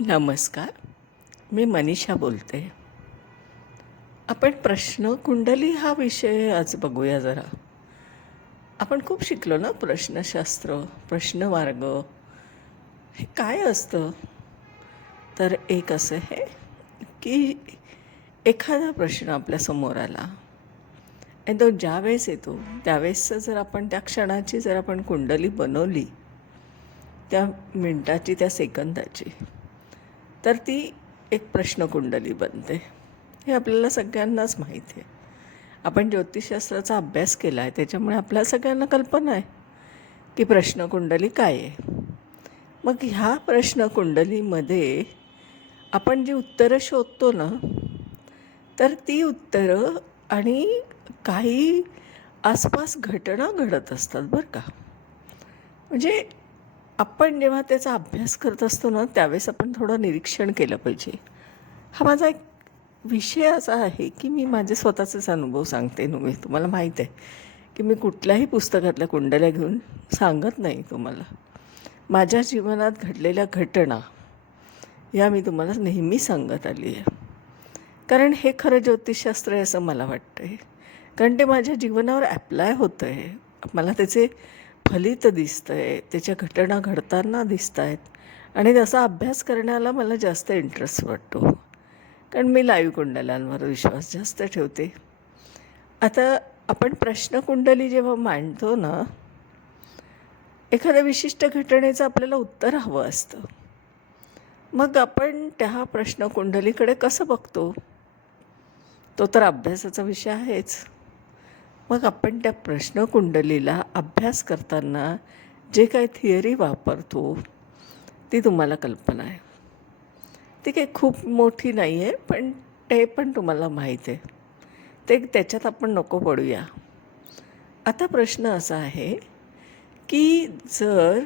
नमस्कार मी मनीषा बोलते. आपण प्रश्न कुंडली हा विषय आज बघूया जरा. आपण खूप शिकलो ना प्रश्नशास्त्र प्रश्नमार्ग हे काय असतं? तर एक असं आहे की एखादा प्रश्न आपल्यासमोर आला आणि तो ज्यावेळेस येतो त्यावेळेसचं जर आपण त्या क्षणाची जर आपण कुंडली बनवली त्या मिनटाची त्या सेकंदाची तर ती एक प्रश्नकुंडली बनते. हे आपल्याला सगळ्यांनाच माहिती आहे. आपण ज्योतिषशास्त्राचा अभ्यास केला आहे त्याच्यामुळे आपल्या सगळ्यांना कल्पना आहे की प्रश्नकुंडली काय आहे. मग ह्या प्रश्नकुंडलीमध्ये आपण जी उत्तरं शोधतो ना तर ती उत्तरं आणि काही आसपास घटना घडत असतात बरं का. म्हणजे आपण जेव्हा त्याचा अभ्यास करत असतो ना त्यावेळेस आपण थोडं निरीक्षण केलं पाहिजे. हा माझा एक विषय असा आहे की मी माझे स्वतःचेच अनुभव सांगते. नव्हे तुम्हाला माहीत आहे की मी कुठल्याही पुस्तकातल्या कुंडल्या घेऊन सांगत नाही तुम्हाला. माझ्या जीवनात घडलेल्या घटना या मी तुम्हाला नेहमी सांगत आली आहे. कारण हे खरं ज्योतिषशास्त्र आहे असं मला वाटतं आहे कारण ते माझ्या जीवनावर ॲप्लाय होतं आहे मला त्याचे फलित दिसतं आहे त्याच्या घटना घडताना दिसत आहेत आणि त्याचा अभ्यास करण्याला मला जास्त इंटरेस्ट वाटतो. कारण मी लाईव्ह कुंडल्यांवर विश्वास जास्त ठेवते. आता आपण प्रश्नकुंडली जेव्हा मांडतो ना एखाद्या विशिष्ट घटनेचं आपल्याला उत्तर हवं असतं. मग आपण त्या प्रश्नकुंडलीकडे कसं बघतो? तो तर अभ्यासाचा विषय आहेच. मग आपण त्या प्रश्नकुंडलीला अभ्यास करताना जे काय थिअरी वापरतो ती तुम्हाला कल्पना आहे. ती काही खूप मोठी नाही आहे पण ते पण तुम्हाला माहीत आहे. ते त्याच्यात आपण नको पडूया. आता प्रश्न असा आहे की जर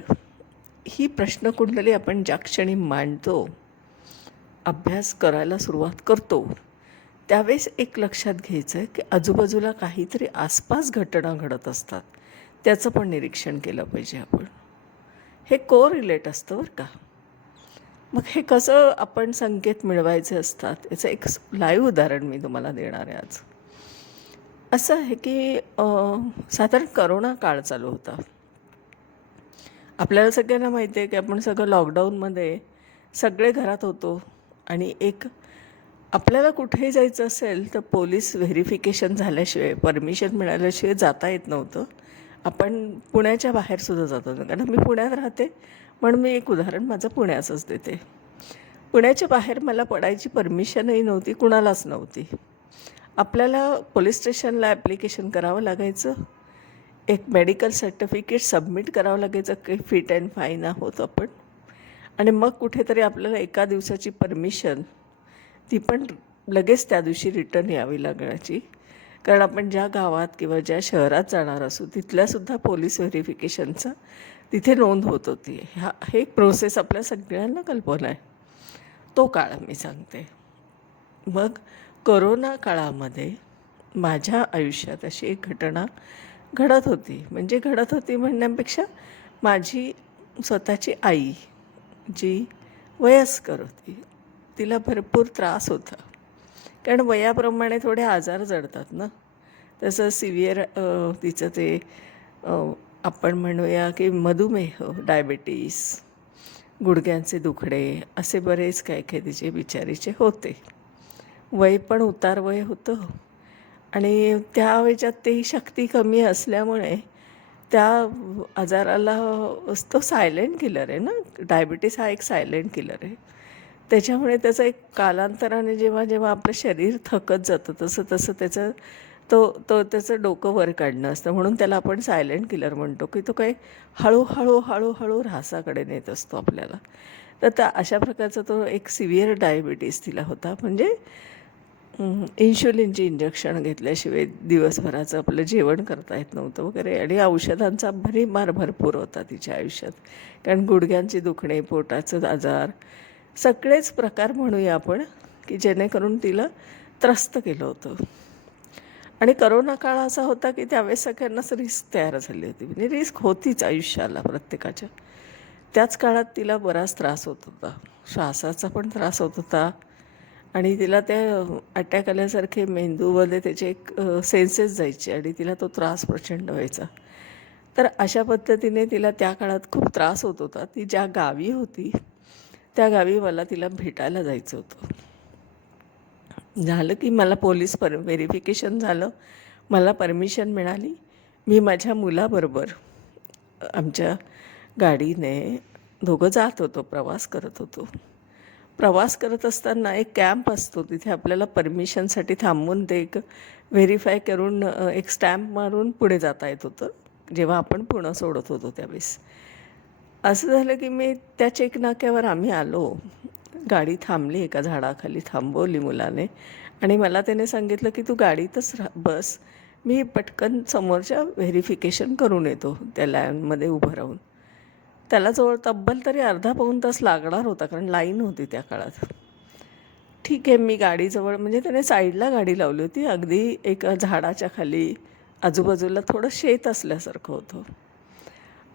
ही प्रश्नकुंडली आपण ज्या क्षणी मांडतो अभ्यास करायला सुरुवात करतो त्यावेळेस एक लक्षात घ्यायचं आहे की आजूबाजूला काहीतरी आसपास घटना घडत असतात. त्याचं पण निरीक्षण केलं पाहिजे आपण. हे को रिलेट असतं बरं का. मग हे कसं आपण संकेत मिळवायचे असतात? याचं एक लाईव्ह उदाहरण मी तुम्हाला देणार आहे आज. असं आहे की साधारण करोना काळ चालू होता. आपल्याला सगळ्यांना माहिती आहे की आपण सगळं लॉकडाऊनमध्ये सगळे घरात होतो आणि एक आपल्याला कुठेही जायचं असेल तर पोलीस व्हेरिफिकेशन झाल्याशिवाय परमिशन मिळाल्याशिवाय जाता येत नव्हतं. आपण पुण्याच्या बाहेरसुद्धा जात होतो. कारण मी पुण्यात राहते. म्हणून मी एक उदाहरण माझं पुण्याचंच देते. पुण्याच्या बाहेर मला पडायची परमिशनही नव्हती कुणालाच नव्हती. आपल्याला पोलीस स्टेशनला ॲप्लिकेशन करावं लागायचं. एक मेडिकल सर्टिफिकेट सबमिट करावं लागायचं काही फिट अँड फाईन आहोत आपण. आणि मग कुठेतरी आपल्याला एका दिवसाची परमिशन ती पण लगेच त्या दिवशी रिटर्न यावी लागण्याची. कारण आपण ज्या गावात किंवा ज्या शहरात जाणार असू तिथल्यासुद्धा पोलीस व्हेरिफिकेशनचा तिथे नोंद होत होती. ह्या हे एक प्रोसेस आपल्या सगळ्यांना कल्पना आहे. तो काळ मी सांगते. मग करोना काळामध्ये माझ्या आयुष्यात अशी एक घटना घडत होती. म्हणजे घडत होती म्हणण्यापेक्षा माझी स्वतःची आई जी वयस्कर होती तिला भरपूर त्रास होता. कारण वयाप्रमाणे थोडे आजार जडतात ना. तसं सिव्हिअर तिचं ते आपण म्हणूया की मधुमेह डायबेटीस गुडघ्यांचे दुखडे असे बरेच काय काय तिचे बिचारीचे होते. वय पण उतार वय होतं. आणि त्या वेळच्यात तेही शक्ती कमी असल्यामुळे त्या आजाराला तो सायलेंट किलर आहे ना. डायबिटीस हा एक सायलेंट किलर आहे. त्याच्यामुळे त्याचं एक कालांतराने जेव्हा जेव्हा आपलं शरीर थकत जातं तसं तसं त्याचं तो तो त्याचं डोकं वर काढणं असतं. म्हणून त्याला आपण सायलेंट किलर म्हणतो की तो काही हळूहळू हळूहळू ऱ्हासाकडे नेत असतो आपल्याला. तर त्या अशा प्रकारचा तो एक सिव्हिअर डायबिटीस तिला होता. म्हणजे इन्शुलिनची इंजेक्शन घेतल्याशिवाय दिवसभराचं आपलं जेवण करता येत नव्हतं वगैरे. आणि औषधांचा भरीमार भरपूर होता तिच्या आयुष्यात. कारण गुडघ्यांची दुखणे पोटाचं आजार सगळेच प्रकार म्हणूया आपण की जेणेकरून तिला त्रस्त केलं होतं. आणि करोना काळ असा होता की त्यावेळेस सगळ्यांनाच रिस्क तयार झाली होती. म्हणजे रिस्क होतीच आयुष्याला प्रत्येकाच्या. त्याच काळात तिला बराच त्रास होत होता. श्वासाचा पण त्रास होत होता. आणि तिला त्या अटॅक आल्यासारखे मेंदूमध्ये त्याचे एक सेन्सेस जायचे आणि तिला तो त्रास प्रचंड व्हायचा. तर अशा पद्धतीने तिला त्या काळात खूप त्रास होत होता. ती ज्या गावी होती त्या गावी मला तिला भेटायला जायचं होतं. झालं की मला पोलीस पर व्हेरिफिकेशन झालं. मला परमिशन मिळाली. मी माझ्या मुलाबरोबर आमच्या गाडीने दोघं जात होतो प्रवास करत होतो. प्रवास करत असताना एक कॅम्प असतो तिथे आपल्याला परमिशनसाठी थांबून ते एक व्हेरीफाय करून एक स्टॅम्प मारून पुढे जाता येत होतं. जेव्हा आपण पुणं सोडत होतो त्यावेळेस. असं झालं की मी त्या चेक नाक्यावर आम्ही आलो. गाडी थांबली एका झाडाखाली थांबवली मुलाने. आणि मला त्याने सांगितलं की तू गाडीतच राह बस. मी पटकन समोरच्या व्हेरिफिकेशन करून येतो त्या लाईनमध्ये उभं राहून. त्याला जवळ तब्बल तरी अर्धा पाऊण तास लागणार होता कारण लाईन होती त्या काळात. ठीक आहे मी गाडीजवळ म्हणजे त्याने साईडला गाडी लावली होती. अगदी एका झाडाच्या खाली आजूबाजूला थोडं शेत असल्यासारखं होतं.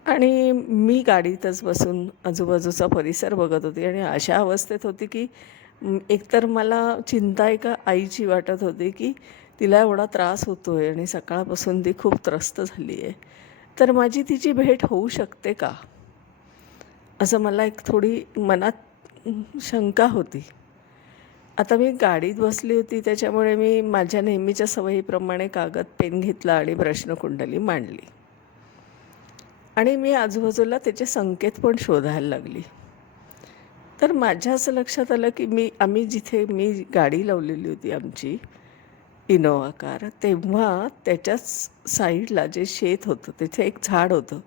आणि मी गाडीतच बसून आजूबाजूचा परिसर बघत होती आणि अशा अवस्थेत होती की एकतर मला चिंता एका आईची वाटत होती की तिला एवढा त्रास होतो आहे आणि सकाळपासून ती खूप त्रस्त झाली आहे तर माझी तिची भेट होऊ शकते का? असं मला एक थोडी मनात शंका होती. आता मी गाडीत बसली होती त्याच्यामुळे मी माझ्या नेहमीच्या सवयीप्रमाणे कागद पेन घेतला आणि प्रश्नकुंडली मांडली. आणि मी आजूबाजूला त्याचे संकेत पण शोधायला लागली. तर माझ्या असं लक्षात आलं की मी आम्ही जिथे मी गाडी लावलेली होती आमची इनोवा कार तेव्हा त्याच्याच साईडला जे शेत होतं तिथे एक झाड होतं.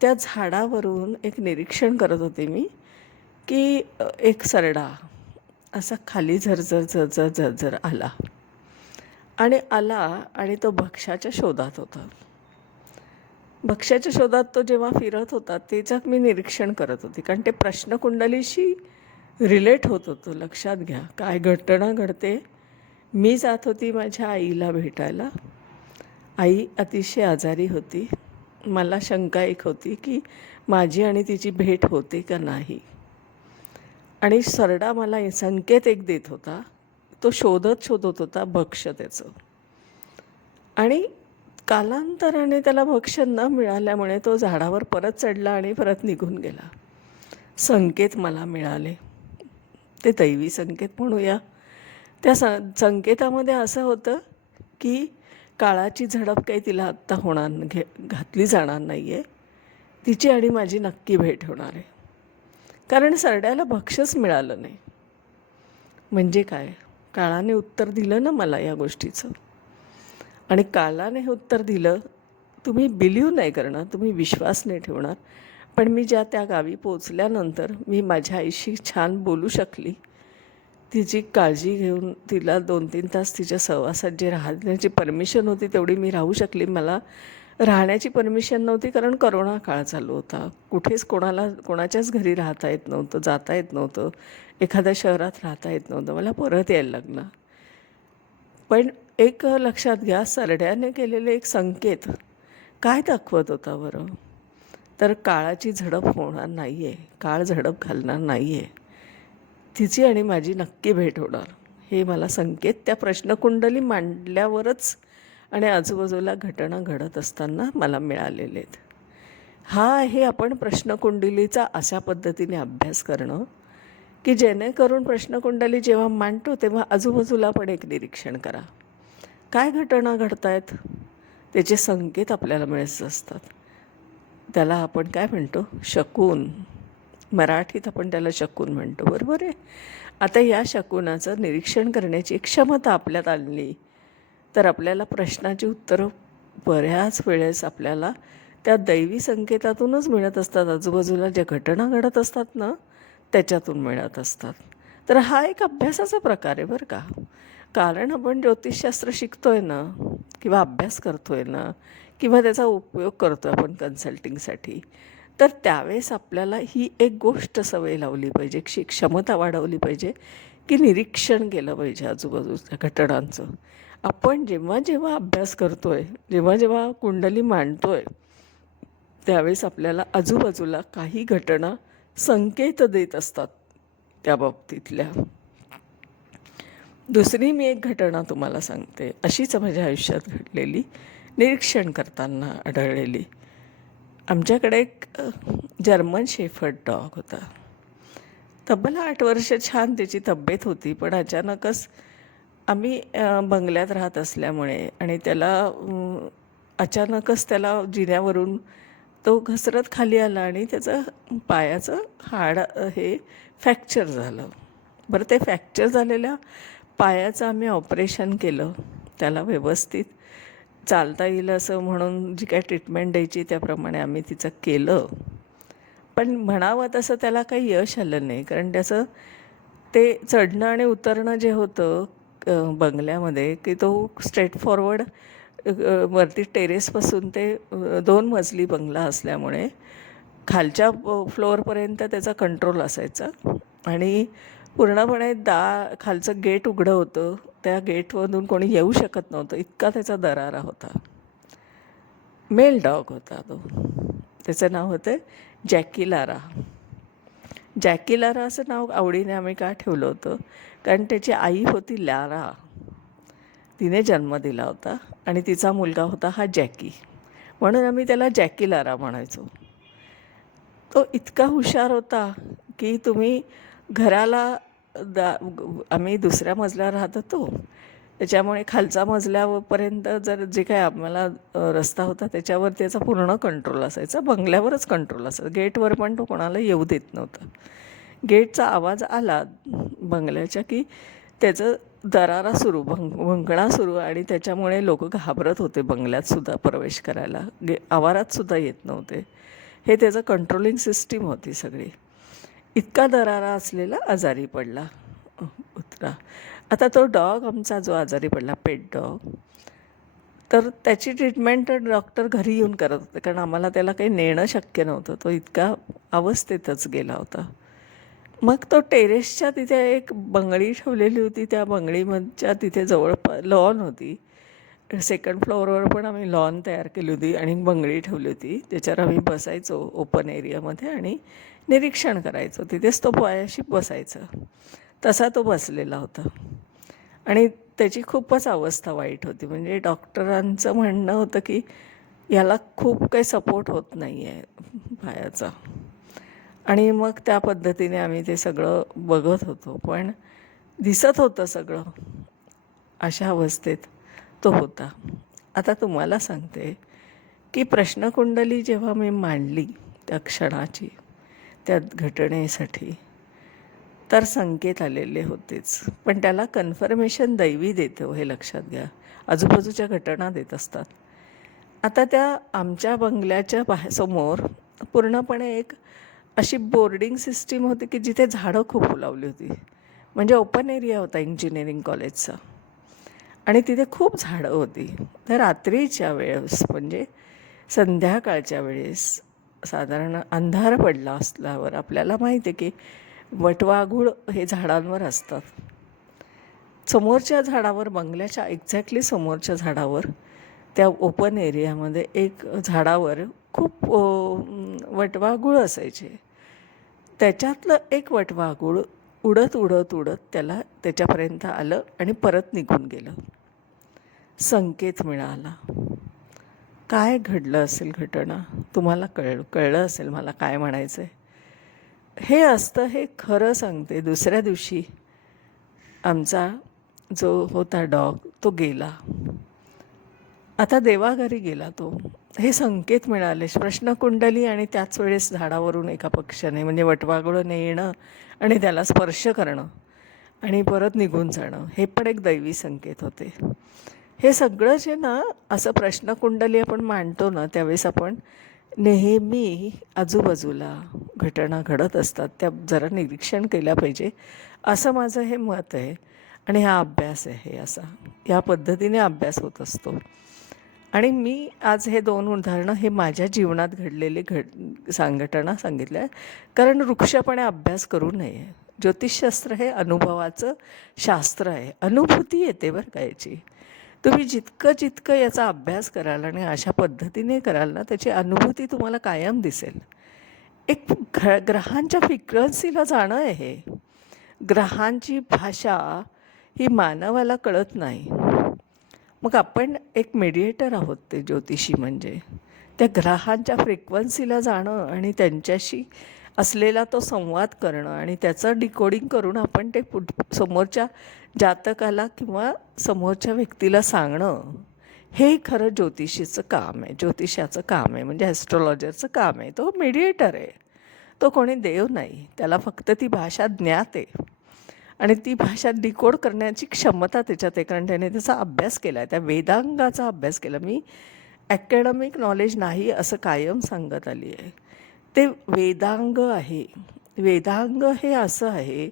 त्या झाडावरून एक निरीक्षण करत होते मी की एक सरडा असा खाली झरझर झरझर झरझर आला. आणि आला आणि तो भक्ष्याच्या शोधात होता. भक्ष्याच्या शोधात तो जेव्हा फिरत होता त्याच्यात मी निरीक्षण करत होते. कारण ते प्रश्नकुंडलीशी रिलेट होत होतं. लक्षात घ्या काय घटना घडते. मी जात होती माझ्या आईला भेटायला. आई अतिशय आजारी होती. मला शंका एक होती की माझी आणि तिची भेट होते का नाही? आणि सरडा मला संकेत एक देत होता. तो शोधत शोधत होता भक्ष त्याचं. आणि कालांतराने त्याला भक्ष न मिळाल्यामुळे तो झाडावर परत चढला आणि परत निघून गेला. संकेत मला मिळाले. ते दैवी संकेत म्हणूया. त्या स संकेतामध्ये असं होतं की काळाची झडप काही तिला आत्ता होणार घे घातली जाणार नाही आहे तिची आणि माझी नक्की भेट होणार आहे. कारण सरड्याला भक्ष्यच मिळालं नाही. म्हणजे काय? काळाने उत्तर दिलं ना मला या गोष्टीचं. आणि कालाने हे उत्तर दिलं तुम्ही बिलीव नाही करणार तुम्ही विश्वास नाही ठेवणार. पण मी ज्या त्या गावी पोचल्यानंतर मी माझ्या आईशी छान बोलू शकली. तिची काळजी घेऊन तिला दोन तीन तास तिच्या सहवासात जे राहण्याची परमिशन होती तेवढी मी राहू शकली. मला राहण्याची परमिशन नव्हती कारण करोना काळ चालू होता. कुठेच कोणाला कोणाच्याच घरी राहता येत नव्हतं जाता येत नव्हतं. एखाद्या शहरात राहता येत नव्हतं. मला परत यायला लागलं. पण एक लक्षात घ्या सरड्याने केलेले एक संकेत. काय दाखवत होता बरं? तर काळाची झडप होणार नाही आहे काळ झडप घालणार नाही आहे तिची आणि माझी नक्की भेट होणार. हे मला संकेत. त्या प्रश्नकुंडली मांडल्यावरच आणि आजूबाजूला घटना घडत असताना मला मिळालेले आहेत हा आहे आपण प्रश्नकुंडलीचा अशा पद्धतीने अभ्यास करणं की जेणेकरून प्रश्नकुंडली जेव्हा मांडतो तेव्हा आजूबाजूला पण एक निरीक्षण करा. काय घटना घडत आहेत त्याचे संकेत आपल्याला मिळत असतात. त्याला आपण काय म्हणतो? शकून. मराठीत आपण त्याला शकून म्हणतो. बरोबर आहे? आता या शकुनाचं निरीक्षण करण्याची एक क्षमता आपल्यात आणली तर आपल्याला प्रश्नाची उत्तरं बऱ्याच वेळेस आपल्याला त्या दैवी संकेतातूनच मिळत असतात. आजूबाजूला ज्या घटना घडत असतात ना त्याच्यातून मिळत असतात. तर हा एक अभ्यासाचा प्रकार आहे बरं का? कारण आपण ज्योतिषशास्त्र शिकतो आहे ना किंवा अभ्यास करतो आहे ना किंवा त्याचा उपयोग करतो आपण कन्सल्टिंगसाठी तर त्यावेळेस आपल्याला ही एक गोष्ट सवय लावली पाहिजे क्षी क्षमता वाढवली पाहिजे की निरीक्षण केलं पाहिजे आजूबाजूच्या घटनांचं. आपण जेव्हा जेव्हा अभ्यास करतो आहे जेव्हा जेव्हा कुंडली मांडतो आहे त्यावेळेस आपल्याला आजूबाजूला काही घटना संकेत देत असतात त्या बाबतीतल्या. दुसरी मी एक घटना तुम्हाला सांगते. अशीच माझ्या आयुष्यात घडलेली. निरीक्षण करताना आढळलेली. आमच्याकडे एक जर्मन शेफर्ड डॉग होता. तब्बल आठ वर्ष छान त्याची तब्येत होती पण अचानकच आम्ही बंगल्यात राहत असल्यामुळे आणि त्याला अचानकच त्याला जिन्यावरून तो घसरत खाली आला आणि त्याचं पायाचं हाड हे फ्रॅक्चर झालं. बरं ते फ्रॅक्चर झालेल्या पायाचं आम्ही ऑपरेशन केलं त्याला व्यवस्थित चालता येईल असं म्हणून जी काय ट्रीटमेंट द्यायची त्याप्रमाणे आम्ही तिचं केलं. पण म्हणावं तसं त्याला काही यश आलं नाही कारण त्याचं ते चढणं आणि उतरणं जे होतं बंगल्यामध्ये की तो स्ट्रेट फॉरवर्ड वरती टेरेसपासून ते दोन मजली बंगला असल्यामुळे खालच्या फ्लोअरपर्यंत त्याचा कंट्रोल असायचा. आणि पूर्णपणे दा खालचं गेट उघडं होतं. त्या गेटमधून कोणी येऊ शकत नव्हतं. इतका त्याचा दरारा होता. मेल डॉग होता तो. त्याचं नाव होतं जॅकी लारा. जॅकी लारा असं नाव आवडीने आम्ही का ठेवलं होतं? कारण त्याची आई होती लारा. तिने जन्म दिला होता आणि तिचा मुलगा होता हा जॅकी. म्हणून आम्ही त्याला जॅकी लारा म्हणायचो. तो इतका हुशार होता की तुम्ही घराला दा आम्ही दुसऱ्या मजल्यावर राहत होतो त्याच्यामुळे खालचा मजल्यापर्यंत जर जे काय आम्हाला रस्ता होता त्याच्यावर त्याचा पूर्ण कंट्रोल असायचा. बंगल्यावरच कंट्रोल असायचा. गेटवर पण तो कोणाला येऊ देत नव्हता. गेटचा आवाज आला बंगल्याच्या की त्याचं दरारा सुरू भंग भंगणा सुरू आणि त्याच्यामुळे लोक घाबरत होते. बंगल्यातसुद्धा प्रवेश करायला. गे आवारातसुद्धा येत नव्हते. हे त्याचं कंट्रोलिंग सिस्टीम होती सगळी. इतका दरारा असलेला आजारी पडला. कुत्रा आता तो डॉग आमचा जो आजारी पडला पेट डॉग तर त्याची ट्रीटमेंट डॉक्टर घरी येऊन करत होते. कारण आम्हाला त्याला काही नेणं शक्य नव्हतं. तो इतका अवस्थेतच गेला होता. मग तो टेरेसच्या तिथे एक बंगळी ठेवलेली होती. त्या बंगळीमधच्या तिथे जवळ लॉन होती. सेकंड फ्लोअरवर पण आम्ही लॉन तयार केली होती आणि बंगळी ठेवली होती. त्याच्यावर आम्ही बसायचो ओपन एरियामध्ये आणि निरीक्षण करायचो. तिथेच तो पायाशी बसायचं. तसा तो बसलेला होता. आणि त्याची खूपच अवस्था वाईट होती. म्हणजे डॉक्टरांचं म्हणणं होतं की याला खूप काही सपोर्ट होत नाही आहे पायाचा. आणि मग त्या पद्धतीने आम्ही ते सगळं बघत होतो. पण दिसत होतं सगळं. अशा अवस्थेत तो होता. आता तुम्हाला सांगते की प्रश्नकुंडली जेव्हा मी मांडली त्या क्षणाची त्या घटनेसाठी. तर संकेत आलेले होतेच. पण त्याला कन्फर्मेशन दैवी देतो हो हे लक्षात घ्या. आजूबाजूच्या घटना देत असतात. आता त्या आमच्या बंगल्याच्या बाहेर समोर पूर्णपणे एक अशी बोर्डिंग सिस्टीम होती की जिथे झाडं खूप फुलावली होती. म्हणजे ओपन एरिया होता इंजिनिअरिंग कॉलेजचा आणि तिथे खूप झाडं होती. तर रात्रीच्या वेळेस म्हणजे संध्याकाळच्या वेळेस साधारण अंधार पडला असल्यावर आपल्याला माहिती आहे की वटवाघूळ हे झाडांवर असतात. समोरच्या झाडावर बंगल्याच्या एक्झॅक्टली समोरच्या झाडावर त्या ओपन एरियामध्ये एक झाडावर खूप वटवाघूळ असायचे. त्याच्यातलं एक वटवाघूळ उडत उडत उडत त्याला त्याच्यापर्यंत आलं आणि परत निघून गेलं. संकेत मिळाला. काय घडलं असेल घटना? तुम्हाला कळ कळलं असेल मला काय म्हणायचं आहे हे असतं हे खरं सांगते. दुसऱ्या दिवशी आमचा जो होता डॉग तो गेला. आता देवाघरी गेला तो. हे संकेत मिळाले. प्रश्नकुंडली आणि त्याच वेळेस झाडावरून एका पक्षाने म्हणजे वटवाघुळं येणं आणि त्याला स्पर्श करणं आणि परत निघून जाणं. हे पण एक दैवी संकेत होते. हे सगळं जे ना असं प्रश्नकुंडली आपण मांडतो ना त्यावेळेस आपण नेहमी आजूबाजूला घटना घडत असतात त्या जरा निरीक्षण केल्या पाहिजे. असं माझं हे मत आहे आणि हा अभ्यास आहे असा. या पद्धतीने अभ्यास होत असतो. आणि मी आज हे दोन उदाहरणं हे माझ्या जीवनात घडलेले घड संघटना सांगितल्या कारण वृक्षपणे अभ्यास करू नये. ज्योतिषशास्त्र हे अनुभवाचं शास्त्र आहे. अनुभूती येते बरं का याची. तुम्ही जितकं जितकं याचा अभ्यास कराल आणि अशा पद्धतीने कराल ना त्याची अनुभूती तुम्हाला कायम दिसेल. एक घ ग्रहांच्या फ्रिक्वन्सीला जाणं आहे हे. ग्रहांची भाषा ही मानवाला कळत नाही. मग आपण एक मेडिएटर आहोत ते ज्योतिषी म्हणजे. त्या ग्रहांच्या फ्रिक्वन्सीला जाणं आणि त्यांच्याशी असलेला तो संवाद करणं आणि त्याचं डिकोडिंग करून आपण ते पुढ समोरच्या जातकाला किंवा समोरच्या व्यक्तीला सांगणं हे खरं ज्योतिषीचं काम आहे. ज्योतिषाचं काम आहे. म्हणजे ॲस्ट्रॉलॉजरचं काम आहे. तो मेडिएटर आहे. तो कोणी देव नाही. त्याला फक्त ती भाषा ज्ञात आहे. आणि ती भाषा डिकोड करण्याची क्षमता त्याच्यात आहे. कारण त्याने त्याचा अभ्यास केला आहे त्या वेदांगाचा अभ्यास केला. मी ॲकॅडमिक नॉलेज नाही असं कायम सांगत आली आहे. ते वेदांग आहे. वेदांग हे असं आहे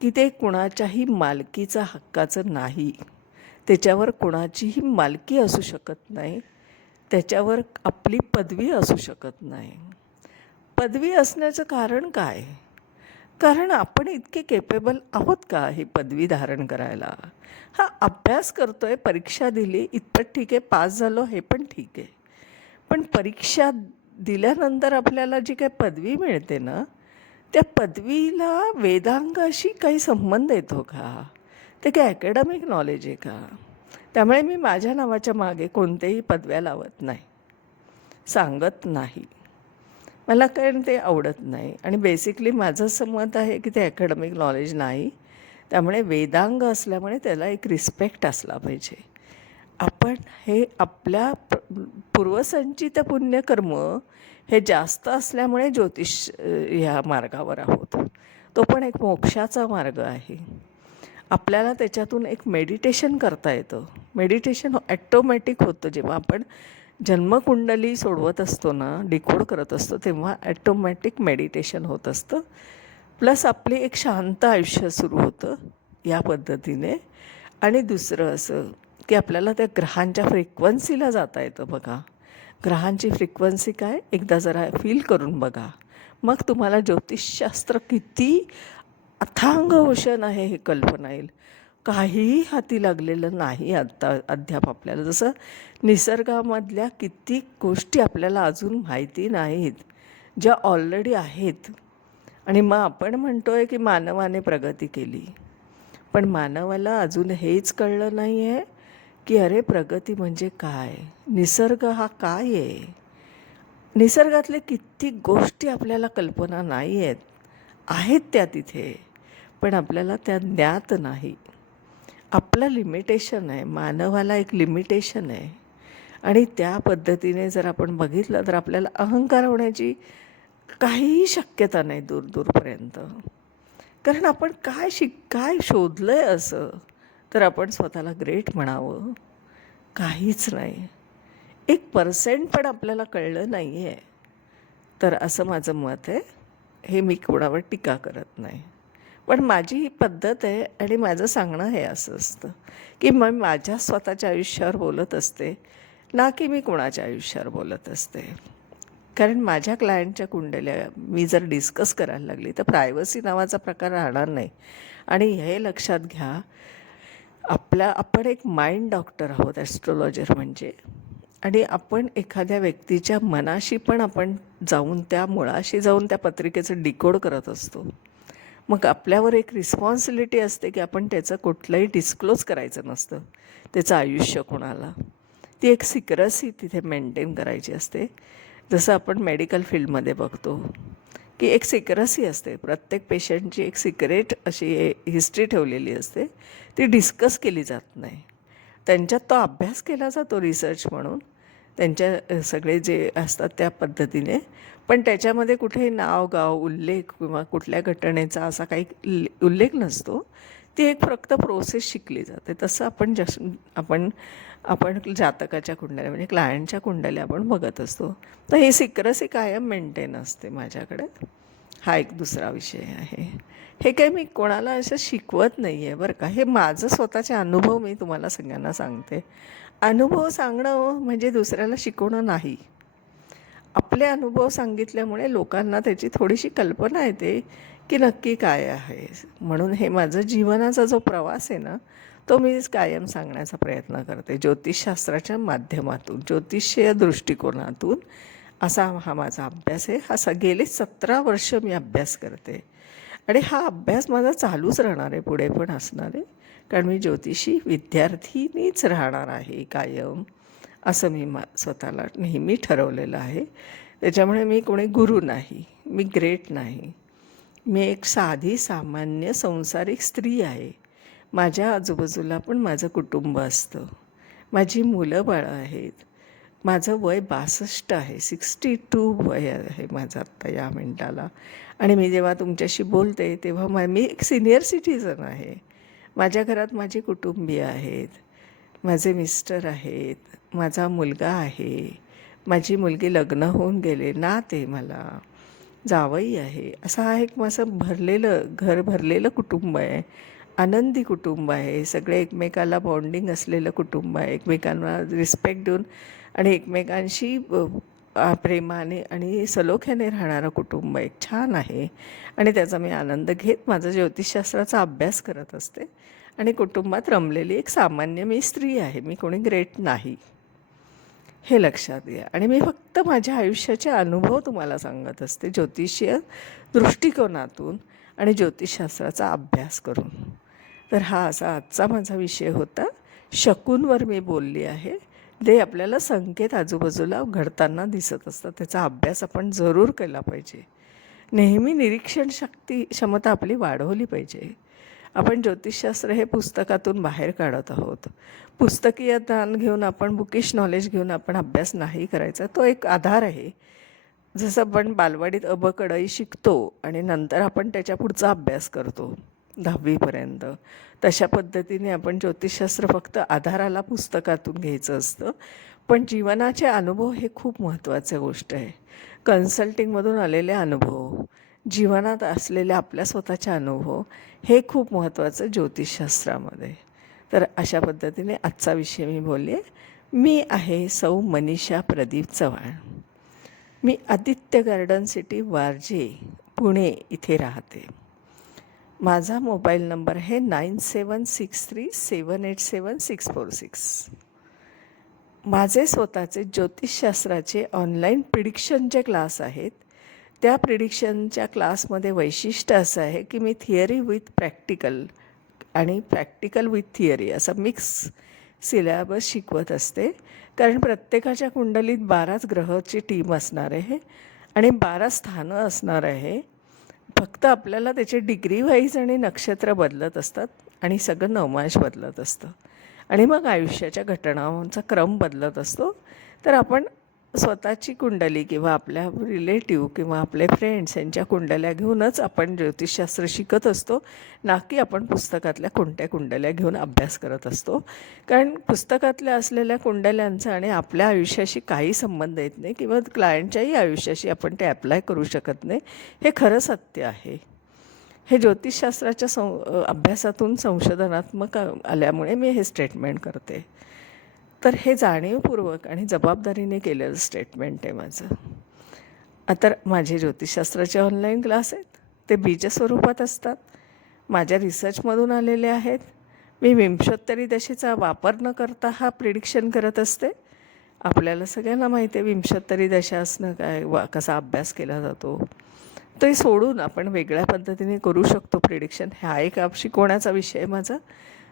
की ते कुणाच्याही मालकीचा हक्काचं नाही. त्याच्यावर कुणाचीही मालकी असू शकत नाही. त्याच्यावर आपली पदवी असू शकत नाही. पदवी असण्याचं कारण काय? कारण आपण इतके केपेबल आहोत का ही पदवी धारण करायला? हा अभ्यास करतो आहे परीक्षा दिली इतपत ठीक आहे पास झालो हे पण ठीक आहे. पण परीक्षा दिल्यानंतर आपल्याला जी काही पदवी मिळते ना त्या पदवीला वेदांगाशी काही संबंध येतो का? ते काही ॲकॅडमिक नॉलेज आहे का? त्यामुळे मी माझ्या नावाच्या मागे कोणतेही पदव्या लावत नाही. सांगत नाही. मला कारण ते आवडत नाही. आणि बेसिकली माझं असं मत आहे की ते अकॅडमिक नॉलेज नाही. त्यामुळे वेदांग असल्यामुळे त्याला एक रिस्पेक्ट असला पाहिजे. आपण हे आपल्या पूर्वसंचित पुण्यकर्म हे जास्त असल्यामुळे ज्योतिष ह्या मार्गावर आहोत. तो पण एक मोक्षाचा मार्ग आहे. आपल्याला त्याच्यातून एक मेडिटेशन करता येतं. मेडिटेशन ॲटोमॅटिक हो, होतं. जेव्हा आपण जन्मकुंडली सोडवत असतो ना डिकोड करत असतो तेव्हा ॲटोमॅटिक मेडिटेशन होत असतं. प्लस आपली एक शांत आयुष्य सुरू होतं या पद्धतीने. आणि दुसरं असं की आपल्याला त्या ग्रहांच्या फ्रिक्वन्सीला जाता येतं बघा. ग्रहांची फ्रिक्वन्सी काय? एकदा जरा फील करून बघा. मग तुम्हाला ज्योतिषशास्त्र किती अथांग ओशन आहे हे कल्पना येईल. काहीही हाती लागलेलं नाही आत्ता अद्याप आपल्याला. जसं निसर्गामधल्या किती गोष्टी आपल्याला अजून माहिती नाहीत ज्या ऑलरेडी आहेत. आणि मग आपण म्हणतो आहे की मानवाने प्रगती केली. पण मानवाला अजून हेच कळलं नाही आहे की अरे प्रगती म्हणजे काय? निसर्ग हा काय आहे? निसर्गातले कित्येक गोष्टी आपल्याला कल्पना नाही आहेत आहेत त्या तिथे पण आपल्याला त्या ज्ञात नाही. आपलं लिमिटेशन आहे मानवाला एक लिमिटेशन आहे. आणि त्या पद्धतीने जर आपण बघितलं तर आपल्याला अहंकार होण्याची काहीही शक्यता नाही दूर दूरपर्यंत. कारण आपण काय शिक काय शोधलं आहे असं? तर आपण स्वतःला ग्रेट म्हणावं. काहीच नाही. एक पर्सेंट पण आपल्याला कळलं नाही आहे तर असं माझं मत आहे. हे मी कोणावर टीका करत नाही. पण माझी ही पद्धत आहे आणि माझं सांगणं हे असं असतं की मग माझ्या स्वतःच्या आयुष्यावर बोलत असते ना की मी कोणाच्या आयुष्यावर बोलत असते. कारण माझ्या क्लायंटच्या कुंडल्या मी जर डिस्कस करायला लागली तर प्रायव्हसी नावाचा प्रकार राहणार नाही. आणि हे लक्षात घ्या आपल्या आपण एक माइंड डॉक्टर आहोत ॲस्ट्रॉलॉजर म्हणजे. आणि आपण एखाद्या व्यक्तीच्या मनाशी पण आपण जाऊन त्या मुळाशी जाऊन त्या पत्रिकेचं डिकोड करत असतो. मग आपल्यावर एक रिस्पॉन्सिबिलिटी असते की आपण त्याचं कुठलंही डिस्क्लोज करायचं नसतं. त्याचं आयुष्य कोणाला. ती एक सिक्रसी तिथे मेंटेन करायची असते. जसं आपण मेडिकल फील्डमध्ये बघतो. की एक सिक्रसी असते. प्रत्येक पेशंटची एक सिक्रेट अशी हिस्ट्री ठेवलेली असते. ती डिस्कस केली जात नाही. त्यांच्यात तो अभ्यास केला जातो रिसर्च म्हणून. त्यांच्या सगळे जे असतात त्या पद्धतीने. पण त्याच्यामध्ये कुठेही नाव गाव उल्लेख किंवा कुठल्या घटनेचा असा काही उल्लेख नसतो. ती एक फक्त प्रोसेस शिकली जाते. तसं आपण जस आपण आपण जातकाच्या कुंडल्या म्हणजे क्लायंटच्या कुंडल्या आपण बघत असतो. तर ही सिक्रसी कायम मेंटेन असते माझ्याकडे. हा एक दुसरा विषय आहे. हे काही मी कोणाला असं शिकवत नाही आहे बरं का. हे माझं स्वतःचे अनुभव मी तुम्हाला सगळ्यांना सांगते. अनुभव सांगणं हो, म्हणजे दुसऱ्याला शिकवणं नाही. आपले अनुभव सांगितल्यामुळे लोकांना त्याची थोडीशी कल्पना येते की नक्की काय आहे. म्हणून हे माझं जीवनाचा जो प्रवास आहे ना तो मी कायम सांगण्याचा प्रयत्न करते. ज्योतिषशास्त्राच्या माध्यमातून ज्योतिषीय दृष्टिकोनातून असा हा माझा अभ्यास आहे. हा स गेले सतरा वर्ष मी अभ्यास करते. आणि हा अभ्यास माझा चालूच राहणार आहे पुढे पण असणार आहे. कारण मी ज्योतिषी विद्यार्थीनीच राहणार आहे कायम असं मी मा स्वतःला नेहमी ठरवलेलं आहे. त्याच्यामुळे मी कोणी गुरु नाही मी ग्रेट नाही. मी एक साधी सामान्य संसारिक स्त्री आहे. माझ्या आजूबाजूला पण माझं कुटुंब असतं. माझी मुलं बाळं आहेत. माझं वय बासष्ट आहे. सिक्स्टी टू वय आहे माझं आत्ता या मिनटाला. आणि मी जेव्हा तुमच्याशी बोलते तेव्हा मा मी एक सिनियर सिटीजन आहे. माझ्या घरात माझी कुटुंबीय आहेत. माझे मिस्टर आहेत. माझा मुलगा आहे. माझी मुलगी लग्न होऊन गेले. नात आहे मला. जावई आहे. असं हा एक माझं भरलेलं घर भरलेलं कुटुंब आहे. आनंदी कुटुंब आहे. सगळे एकमेकाला बॉन्डिंग असलेलं कुटुंब आहे. एकमेकांना रिस्पेक्ट देऊन आणि एकमेकांशी प्रेमाने आणि सलोख्याने राहणारं कुटुंब एक छान आहे. आणि त्याचा मी आनंद घेत माझा ज्योतिषशास्त्राचा अभ्यास करत असते. आणि कुटुंबात रमलेली एक सामान्य मी स्त्री आहे. मी कोणी ग्रेट नाही. हे लक्षात घ्या. आणि मी फक्त माझ्या आयुष्याचे अनुभव तुम्हाला सांगत असते. ज्योतिषीय दृष्टिकोनातून आणि ज्योतिषशास्त्राचा अभ्यास करून. तर हा असा आजचा माझा विषय होता. शकूनवर मी बोलली आहे. जे आपल्याला संकेत आजूबाजूला घडताना दिसत असतात. त्याचा अभ्यास आपण जरूर केला पाहिजे. नेहमी निरीक्षण शक्ती क्षमता आपली वाढवली पाहिजे. आपण ज्योतिषशास्त्र हे पुस्तकातून बाहेर काढत आहोत. पुस्तकीय ज्ञान घेऊन आपण बुकिश नॉलेज घेऊन आपण अभ्यास नाही करायचा तो एक आधार आहे. जसं आपण बालवाडीत अबकडई शिकतो आणि नंतर आपण त्याच्या पुढचा अभ्यास करतो. दहावीपर्यंत. तशा पद्धतीने आपण ज्योतिषशास्त्र फक्त आधाराला पुस्तकातून घ्यायचं असतं. पण जीवनाचे अनुभव हे खूप महत्त्वाचं गोष्ट आहे. कन्सल्टिंगमधून आलेले अनुभव जीवनात असलेले आपल्या स्वतःचे अनुभव हे खूप महत्त्वाचं ज्योतिषशास्त्रामध्ये. तर अशा पद्धतीने आजचा विषय मी बोलले. मी आहे सौ मनीषा प्रदीप चव्हाण. मी आदित्य गार्डन सिटी वारजे पुणे इथे राहते. माझा मोबाईल नंबर आहे nine seven six three seven eight seven six four six. माझे स्वतःचे ज्योतिषशास्त्राचे ऑनलाईन प्रिडिक्शनचे क्लास आहेत त्या प्रिडिक्शनच्या क्लासमध्ये वैशिष्ट्य असं आहे की मी थिअरी विथ प्रॅक्टिकल आणि प्रॅक्टिकल विथ थिअरी असा मिक्स सिलॅबस शिकवत असते. कारण प्रत्येकाच्या कुंडलीत बाराच ग्रहची टीम असणार आहे आणि बारा स्थानं असणार आहे. फक्त आपल्याला त्याचे डिग्री वाईज आणि नक्षत्र बदलत असतात आणि सगळं नवमाश बदलत असतं. आणि मग आयुष्याच्या घटनांचा क्रम बदलत असतो. तर आपण स्वतःची कुंडली किंवा आपल्या रिलेटिव्ह किंवा आपले फ्रेंड्स यांच्या कुंडल्या घेऊनच आपण ज्योतिषशास्त्र शिकत असतो. ना की आपण पुस्तकातल्या कोणत्या कुंडल्या घेऊन अभ्यास करत असतो. कारण पुस्तकातल्या असलेल्या कुंडल्यांचा आणि आपल्या आयुष्याशी काही संबंध येत नाही किंवा क्लायंटच्याही आयुष्याशी आपण ते अप्लाय करू शकत नाही. हे खरं सत्य आहे. हे ज्योतिषशास्त्राच्या सं अभ्यासातून संशोधनात्मक आल्यामुळे मी हे स्टेटमेंट करते. तर हे जाणीवपूर्वक आणि जबाबदारीने केलेलं स्टेटमेंट आहे माझं. तर माझे ज्योतिषशास्त्राचे ऑनलाईन क्लास आहेत. ते बीज स्वरूपात असतात. माझ्या रिसर्चमधून आलेले आहेत. मी विंशोत्तरी दशेचा वापर न करता हा प्रिडिक्शन करत असते. आपल्याला सगळ्यांना माहिती आहे विंशोत्तरी दशा असणं काय वा कसा अभ्यास केला जातो. ते सोडून आपण वेगळ्या पद्धतीने करू शकतो प्रिडिक्शन हा एक शिकवण्याचा विषय माझा.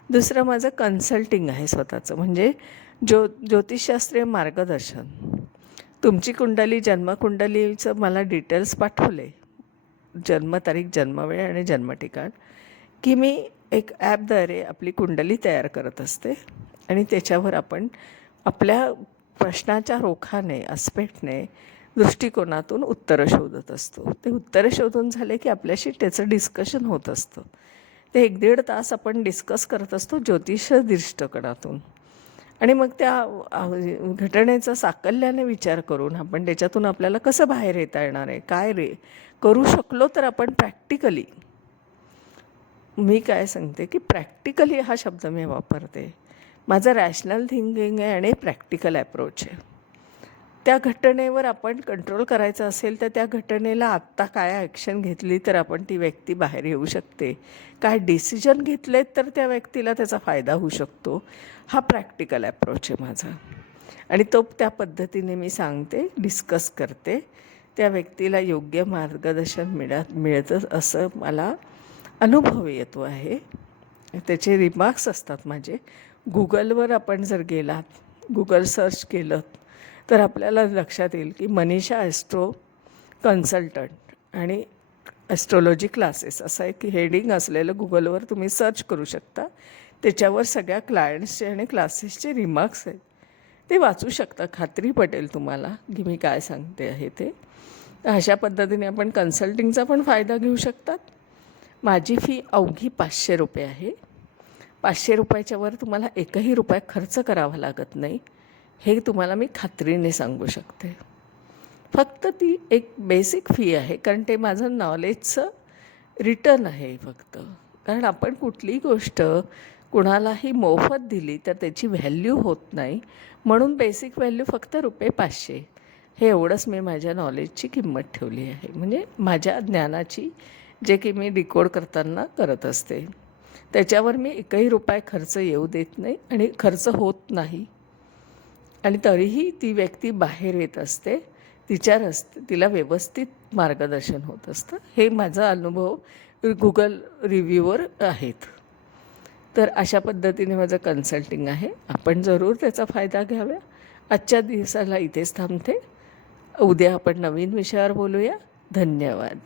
दुसरं माझं कन्सल्टिंग आहे स्वतःचं. म्हणजे ज्यो ज्योतिषशास्त्रीय मार्गदर्शन. तुमची कुंडली जन्मकुंडलीचं मला डिटेल्स पाठवले. जन्मतारीख जन्मवेळ आणि जन्मठिकाण. की मी एक ॲपद्वारे आपली कुंडली तयार करत असते. आणि त्याच्यावर आपण आपल्या प्रश्नाच्या रोखाने आस्पेक्टने दृष्टिकोनातून उत्तरं शोधत असतो. ते उत्तरं शोधून झाले की आपल्याशी त्याचं डिस्कशन होत असतं. ते एक दीड तास आपण डिस्कस करत असतो ज्योतिष दृष्टकोनातून आणि मग त्या घटनेचा साकल्याने विचार करून आपण त्याच्यातून आपल्याला कसं बाहेर येता येणार आहे? काय रे? करू शकलो तर आपण प्रॅक्टिकली. मी काय सांगते की प्रॅक्टिकली हा शब्द मी वापरते. माझं रॅशनल थिंकिंग आहे आणि प्रॅक्टिकल ॲप्रोच आहे. त्या घटनेवर आपण कंट्रोल करायचा असेल तर त्या घटनेला आत्ता काय ॲक्शन घेतली तर आपण ती व्यक्ती बाहेर येऊ शकते. काय डिसिजन घेतलेत तर त्या व्यक्तीला त्याचा फायदा होऊ शकतो. हा प्रॅक्टिकल ॲप्रोच आहे माझा. आणि तो त्या पद्धतीने मी सांगते डिस्कस करते. त्या व्यक्तीला योग्य मार्गदर्शन मिळत मिळतं असं मला अनुभव येतो आहे. त्याचे रिमार्क्स असतात माझे. गुगलवर आपण जर गेलात गुगल सर्च केलं तर आपल्याला लक्षात येईल की मनीषा ॲस्ट्रो कन्सल्टंट आणि ॲस्ट्रॉलॉजी क्लासेस असं एक हेडिंग असलेलं गुगलवर तुम्ही सर्च करू शकता. त्याच्यावर सगळ्या क्लायंट्सचे आणि क्लासेसचे रिमार्क्स आहेत. ते वाचू शकता. खात्री पटेल तुम्हाला की मी काय सांगते आहे ते. तर अशा पद्धतीने आपण कन्सल्टिंगचा पण फायदा घेऊ शकतात. माझी फी अवघी पाचशे रुपये आहे. पाचशे रुपयाच्यावर तुम्हाला एकही रुपया खर्च करावा लागत नाही. हे तुम्हाला मी खात्रीने सांगू शकते. फक्त ती एक बेसिक फी आहे कारण ते माझं नॉलेजचं रिटर्न आहे फक्त. कारण आपण कुठलीही गोष्ट कुणालाही मोफत दिली तर त्याची व्हॅल्यू होत नाही. म्हणून बेसिक व्हॅल्यू फक्त रुपये पाचशे. हे एवढंच मी माझ्या नॉलेजची किंमत ठेवली आहे. म्हणजे माझ्या ज्ञानाची जे की मी डिकोड करताना करत असते. त्याच्यावर मी एकही रुपये खर्च येऊ देत नाही आणि खर्च होत नाही. आणि तरीही ती व्यक्ती बाहेर येत असते तिच्या रस्ते तिला व्यवस्थित मार्गदर्शन होत असतं. हे माझा अनुभव गुगल रिव्ह्यूवर आहेत. तर अशा पद्धतीने माझं कन्सल्टिंग आहे. आपण जरूर त्याचा फायदा घ्यावा. आजच्या दिवसाला इथेच थांबते. उद्या आपण नवीन विषयावर बोलूया. धन्यवाद.